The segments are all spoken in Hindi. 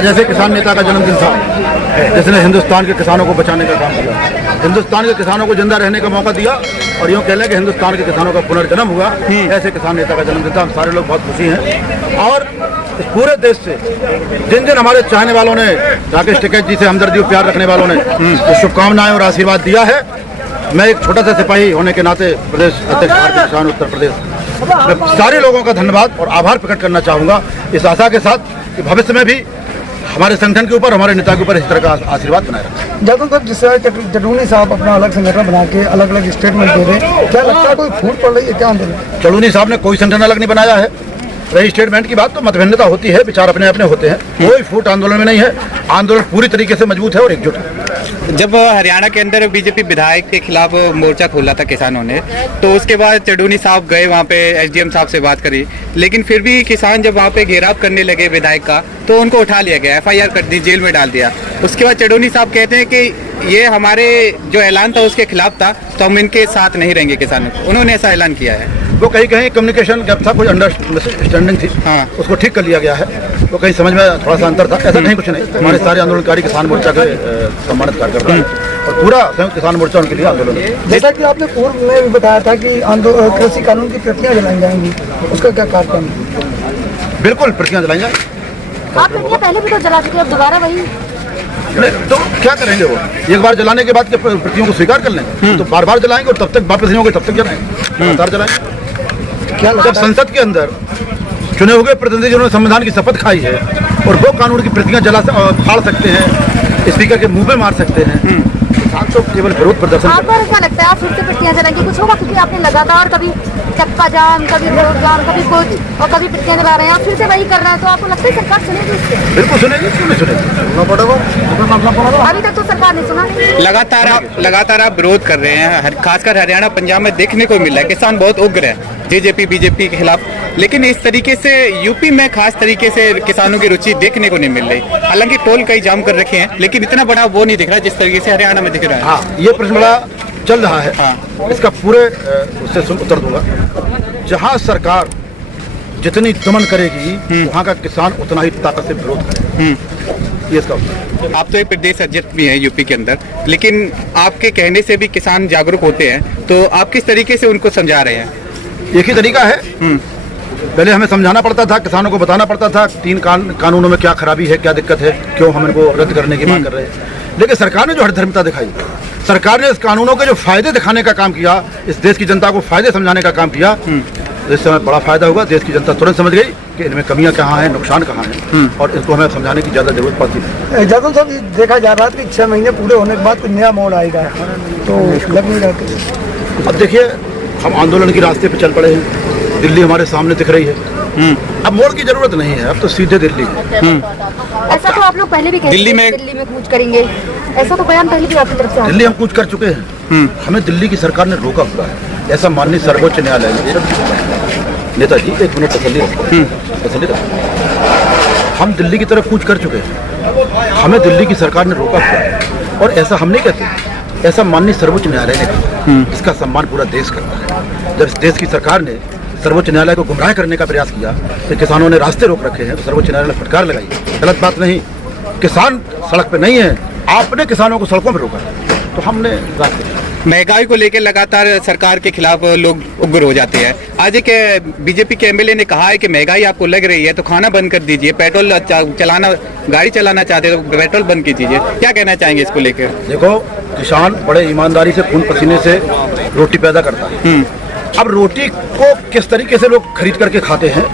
आज ऐसे किसान नेता का जन्मदिन था जिसने हिंदुस्तान के किसानों को बचाने का काम किया, हिंदुस्तान के किसानों को जिंदा रहने का मौका दिया और यूँ कह लें कि हिंदुस्तान के किसानों का पुनर्जन्म हुआ। ऐसे किसान नेता का जन्मदिन था। हम सारे लोग बहुत खुशी हैं और इस पूरे देश से जिन जिन हमारे चाहने वालों ने, राकेश टिकैत जी से हमदर्दी और प्यार रखने वालों ने तो शुभकामनाएं और आशीर्वाद दिया है। मैं एक छोटा सा सिपाही होने के नाते प्रदेश अध्यक्ष भारतीय किसान उत्तर प्रदेश मैं सारे लोगों का धन्यवाद और आभार प्रकट करना चाहूँगा, इस आशा के साथ कि भविष्य में भी हमारे संगठन के ऊपर, हमारे नेता के ऊपर इस तरह का आशीर्वाद बनाए रखें। जब तक जिस तरह चटूनी साहब अपना अलग संगठन बना के अलग अलग स्टेटमेंट दे रहे, क्या लगता है कोई फूट पड़ रही है क्या आंदोलन? चटूनी साहब ने कोई संगठन अलग नहीं बनाया है। रही स्टेटमेंट की बात तो मतभिन्नता होती है, विचार अपने अपने होते हैं, कोई फूट आंदोलन में नहीं है। आंदोलन पूरी तरीके से मजबूत है और एकजुट है। जब हरियाणा के अंदर बीजेपी विधायक के खिलाफ मोर्चा खोला था किसानों ने, तो उसके बाद चटूनी साहब गए वहाँ पे, एसडीएम साहब से बात करी, लेकिन फिर भी किसान जब वहाँ पे घेराव करने लगे विधायक का तो उनको उठा लिया गया, एफआईआर कर दी, जेल में डाल दिया। उसके बाद चटूनी साहब कहते हैं कि ये हमारे जो ऐलान था उसके खिलाफ था, तो हम इनके साथ नहीं रहेंगे किसानों को। उन्होंने ऐसा ऐलान किया है। वो कहीं कहीं कम्युनिकेशन गैप था, कोई अंडरस्टैंडिंग थी, हाँ, उसको ठीक कर लिया गया है। वो कहीं समझ में थोड़ा सा अंतर था, ऐसा नहीं कुछ नहीं। हमारे सारे आंदोलनकारी किसान मोर्चा के सम्मानित कार्यकर्ता हैं और पूरा संयुक्त किसान मोर्चा उनके लिए आंदोलन। जैसा कि आपने पूर्व में भी बताया था कि कृषि कानून की प्रतियां जलाई जाएंगी, उसका क्या कार्यक्रम है? बिल्कुल प्रतियां जलाई जाए। आप पहले भी तो जला चुके, अब दोबारा वही? तो क्या करेंगे वो? एक बार जलाने के बाद प्रतियों को स्वीकार कर लेंगे तो बार बार जलाएंगे और तब तक वापस नहीं होंगे तब तक जलाएंगे, लगातार जलाएंगे। क्या जब संसद के अंदर चुने हुए प्रतिनिधि जिन्होंने संविधान की शपथ खाई है और वो कानून की प्रतियां फाड़ सकते हैं, स्पीकर के मुंह पे मार सकते हैं, तो केवल विरोध प्रदर्शन। आपको क्या लगता है आप फिर से प्रतियां जलाएंगे, कुछ होगा? क्योंकि आपने लगातार कभी चक्का जाम, कभी रोड जाम, कभी कुछ और कभी प्रतियां जला रहे हैं, आप फिर से वही कर रहे हैं, तो आपको लगता है सरकार सुनेगी इससे? बिल्कुल सुनेगी, क्यों नहीं सुनेगी? अभी तक तो सरकार नहीं सुना। लगातार आप विरोध कर रहे हैं, खासकर हरियाणा पंजाब में देखने को मिल रहा है किसान बहुत उग्र है जेजेपी बीजेपी के खिलाफ, लेकिन इस तरीके से यूपी में खास तरीके से किसानों की रुचि देखने को नहीं मिल रही। हालांकि टोल कई जाम कर रखे हैं, लेकिन इतना बड़ा वो नहीं दिख रहा जिस तरीके से हरियाणा में दिख रहा है। हाँ, ये प्रश्न बड़ा चल रहा है। हाँ। इसका पूरे उससे उत्तर दूंगा। जहाँ सरकार जितनी दमन करेगी वहाँ का किसान उतना ही ताकत से विरोध करेगा, ये इसका उत्तर। आप तो एक प्रदेश अध्यक्ष भी हैं यूपी के अंदर, लेकिन आपके कहने से भी किसान जागरूक होते हैं, तो आप किस तरीके से उनको समझा रहे हैं? एक ही तरीका है, पहले हमें समझाना पड़ता था, किसानों को बताना पड़ता था 3 कानूनों में क्या खराबी है, क्या दिक्कत है, क्यों हम इनको रद्द करने की मांग कर रहे हैं। लेकिन सरकार ने जो हठधर्मिता दिखाई, सरकार ने इस कानूनों के जो फायदे दिखाने का काम किया, इस देश की जनता को फायदे समझाने का काम किया, इस समय बड़ा फायदा होगा। देश की जनता तुरंत समझ गई कि इनमें कमियां कहाँ हैं, नुकसान कहाँ हैं और इसको हमें समझाने की ज़्यादा जरूरत पड़ती है। जादव साहब, देखा जा रहा है कि 6 महीने पूरे होने के बाद कुछ नया मोड़ आएगा, तो लग नहीं रहा। अब देखिए, हम आंदोलन के रास्ते पे चल पड़े हैं, दिल्ली हमारे सामने दिख रही है, अब मोड़ की जरूरत नहीं है, अब तो सीधे दिल्ली है। ऐसा तो आप लोग पहले भी कहते दिल्ली में कूच करेंगे, ऐसा तो बयान पहले भी आपकी तरफ से? दिल्ली हम कूच कर चुके हैं, हमें दिल्ली की सरकार ने रोका हुआ है, ऐसा माननीय सर्वोच्च न्यायालय ने। नेताजी एक मिनट तसल्ली रखो, हम दिल्ली की तरफ कूच कर चुके हैं, हमें दिल्ली की सरकार ने रोका हुआ है और ऐसा हम नहीं कहते, ऐसा माननीय सर्वोच्च न्यायालय ने कहा। इसका सम्मान पूरा देश करता है। जब इस देश की सरकार ने सर्वोच्च न्यायालय को गुमराह करने का प्रयास किया, तो किसानों ने रास्ते रोक रखे हैं, तो सर्वोच्च न्यायालय ने फटकार लगाई, गलत बात नहीं। किसान सड़क पे नहीं है, आपने किसानों को सड़कों पर रोका, तो हमने रास्ते। महंगाई को लेकर लगातार सरकार के खिलाफ लोग उग्र हो जाते हैं। आज एक बीजेपी के एमएलए ने कहा है कि महंगाई आपको लग रही है तो खाना बंद कर दीजिए, पेट्रोल चलाना, गाड़ी चलाना चाहते हैं तो पेट्रोल बंद कीजिए। क्या कहना चाहेंगे इसको लेकर? देखो, किसान बड़े ईमानदारी से खून पसीने से रोटी पैदा करता है। अब रोटी को किस तरीके से लोग खरीद करके खाते हैं,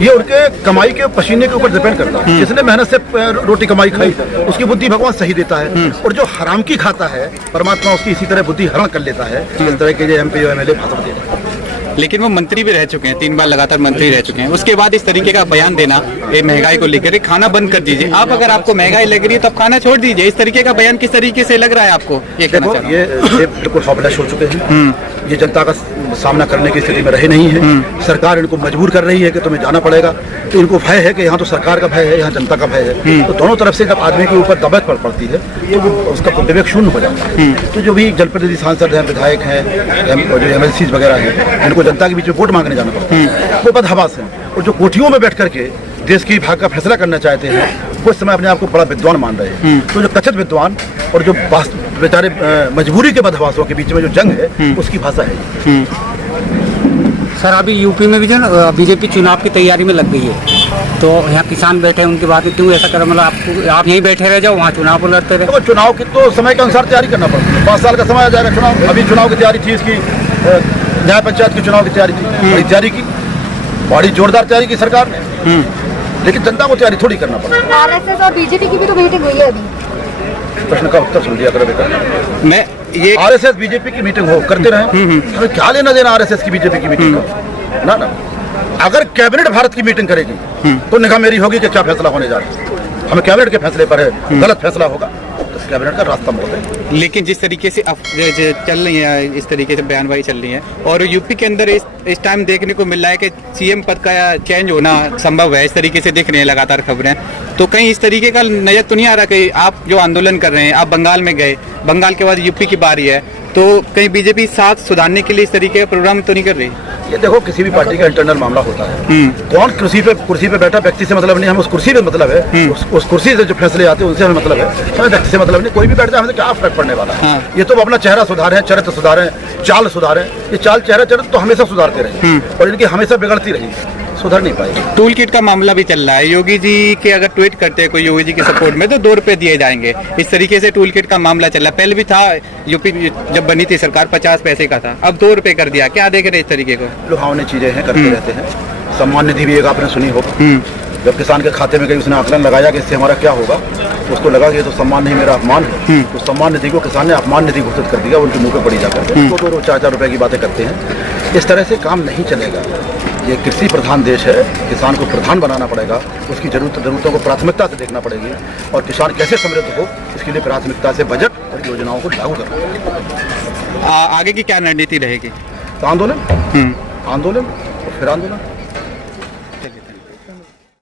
ये उनके कमाई के पसीने के ऊपर डिपेंड करता है। जिसने मेहनत से रोटी कमाई खाई उसकी बुद्धि भगवान सही देता है, और जो हराम की खाता है परमात्मा उसकी इसी तरह बुद्धि हरण कर लेता है। इस तरह के जो एमपी और एमएलए भाषण दे रहे हैं, लेकिन वो मंत्री भी रह चुके हैं, 3 बार लगातार मंत्री रह चुके हैं, उसके बाद इस तरीके का बयान देना ये महंगाई को लेकर, खाना बंद कर दीजिए। आप अगर आपको महंगाई लग रही है तो आप खाना छोड़ दीजिए, इस तरीके का बयान किस तरीके से लग रहा है आपको? देखो, ये बिल्कुल हॉपलेस हो चुके हैं, ये जनता का सामना करने की स्थिति में रहे नहीं है। सरकार इनको मजबूर कर रही है कि तुम्हें जाना पड़ेगा, तो इनको भय है कि यहाँ तो सरकार का भय है, यहाँ जनता का भय है। तो दोनों तरफ से जब आदमी के ऊपर दबाव पड़ती है तो उसका विवेक शून्य हो जाता है। तो जो भी जनप्रतिनिधि सांसद हैं, विधायक हैं, जो एमएलसी वगैरह हैं, इनको जनता के बीच में वोट मांगने जाना पड़ता है, वो बदहवास है। और जो कोठियों में बैठ करके देश की भाग का फैसला करना चाहते हैं वो इस समय अपने आप को बड़ा विद्वान मान रहे हैं। तो जो कथित विद्वान और जो बेचारे मजबूरी के बदहवासों के बीच में जो जंग है उसकी भाषा है ये। सर अभी यूपी में भी जो ना बीजेपी चुनाव की तैयारी में लग गई है, तो यहाँ किसान बैठे हैं, उनकी बातें क्यों ऐसा करें? मतलब आप यहीं बैठे रह जाओ, वहाँ चुनाव को लड़ते रहे। तो चुनाव की तो समय के अनुसार तैयारी करना पड़ता है। 5 साल का समय आ जाएगा चुनाव। अभी चुनाव की तैयारी थी, इसकी न्याय पंचायत की चुनाव की तैयारी थी, बड़ी तैयारी की, बड़ी जोरदार तैयारी की सरकार ने, लेकिन जनता को तैयारी थोड़ी करना पड़ता। आरएसएस और बीजेपी की भी तो मीटिंग हुई है अभी। प्रश्न का उत्तर सुन लिया करो बेटा। मैं ये आरएसएस बीजेपी की मीटिंग हो करते रहे, हमें क्या लेना देना आरएसएस की बीजेपी की मीटिंग का? ना अगर कैबिनेट भारत की मीटिंग करेगी तो निगाह मेरी होगी कि क्या फैसला होने जा रहा है। हमें कैबिनेट के फैसले पर है, गलत फैसला होगा तो कैबिनेट का रास्ता मोड़ देंगे। लेकिन जिस तरीके से चल रही है, इस तरीके से बयानबाजी चल रही है, और यूपी के अंदर इस टाइम देखने को मिल रहा है कि सीएम पद का चेंज होना संभव है, इस तरीके से दिख रही है लगातार खबरें। तो कहीं इस तरीके का नजर तो नहीं आ रहा कि आप जो आंदोलन कर रहे हैं, आप बंगाल में गए, बंगाल के बाद यूपी की बारी है, तो कहीं बीजेपी साथ सुधारने के लिए इस तरीके का प्रोग्राम तो नहीं कर रही? ये देखो, किसी भी पार्टी का इंटरनल मामला होता है। कौन कुर्सी पे बैठा व्यक्ति से मतलब नहीं, हमें उस कुर्सी पे मतलब है, उस कुर्सी से जो फैसले आते हैं उनसे हमें मतलब है, हमें व्यक्ति से मतलब नहीं। कोई भी बैठ जाए हमें क्या फर्क पड़ने वाला है। ये तो अपना चेहरा सुधारे, चरित्र सुधारे, चाल सुधारे। ये चाल, चेहरा, चरित्र तो हमेशा सुधारते रहे और इनकी हमेशा बिगड़ती रही, सुधर नहीं पाएगी। टूल किट का मामला भी चल रहा है। योगी जी के अगर ट्वीट करते हैं कोई योगी जी के सपोर्ट में तो 2 रुपए दिए जाएंगे, इस तरीके से टूल किट का मामला चल रहा है। पहले भी था, यूपी जब बनी थी सरकार 50 पैसे का था, अब 2 रुपए कर दिया। क्या देख रहे इस तरीके को? लुभावनी चीजें हैं, करते रहते हैं। सम्मान निधि भी एक आपने सुनी हो, जब किसान के खाते में गई उसने आकलन लगाया कि इससे हमारा क्या होगा, तो उसको लगा कि ये तो सम्मान नहीं, मेरा अपमान है। तो सम्मान निधि को किसान ने अपमान निधि घोषित कर दिया, उनके मुंह पे पड़ी जाकर 2-2, 4-4 रुपए की बातें करते हैं। इस तरह से काम नहीं चलेगा। ये कृषि प्रधान देश है, किसान को प्रधान बनाना पड़ेगा, उसकी जरूरतों को प्राथमिकता से देखना पड़ेगी, और किसान कैसे समृद्ध हो इसके लिए प्राथमिकता से बजट और योजनाओं को लागू करना पड़ेगा। आगे की क्या रणनीति रहेगी? तो आंदोलन और फिर आंदोलन।